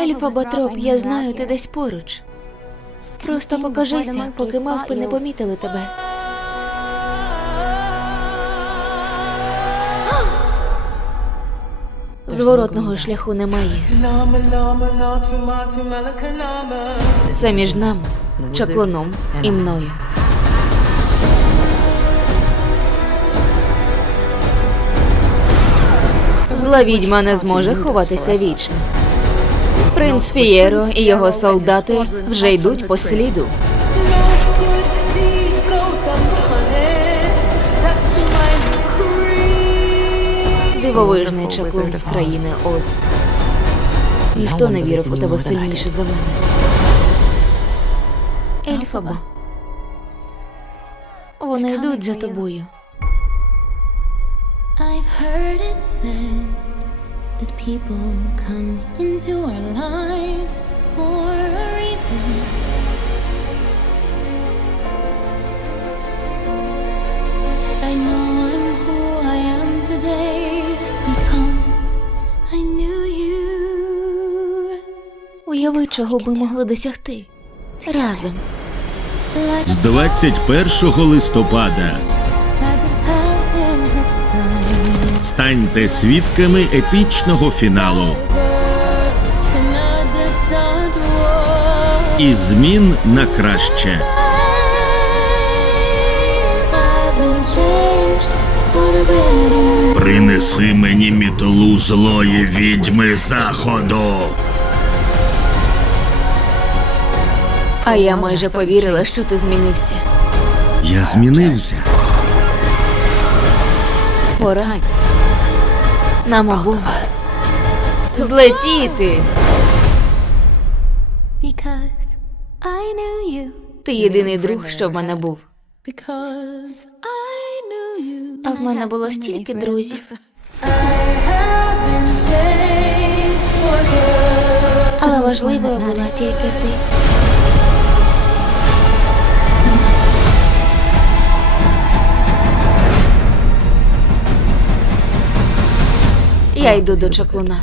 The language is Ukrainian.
Ельфа Батроп, я знаю, ти десь поруч. Просто покажися, поки мавпи не помітили тебе. Зворотного шляху немає. Це між нами, чаклуном і мною. Зла відьма не зможе ховатися вічно. Принц Фієро і його солдати вже йдуть по сліду. Дивовижний чаклун з країни Оз. Ніхто не вірив у тебе сильніше за мене. Ельфабо. Вони йдуть за тобою. I've heard it said that people come into our lives for a reason. I know I'm who I am today because I knew you. Уяви, чого би могли досягти разом. З 21 листопада станьте свідками епічного фіналу і змін на краще. Принеси мені мітлу злої відьми заходу. А я майже повірила, що ти змінився. Я змінився. Пора. Нам обом злетіти. Because I knew you. Ти єдиний друг, що в мене був. Because I knew you. А в мене було стільки друзів. Але важливою була тільки ти. Я йду до чаклуна.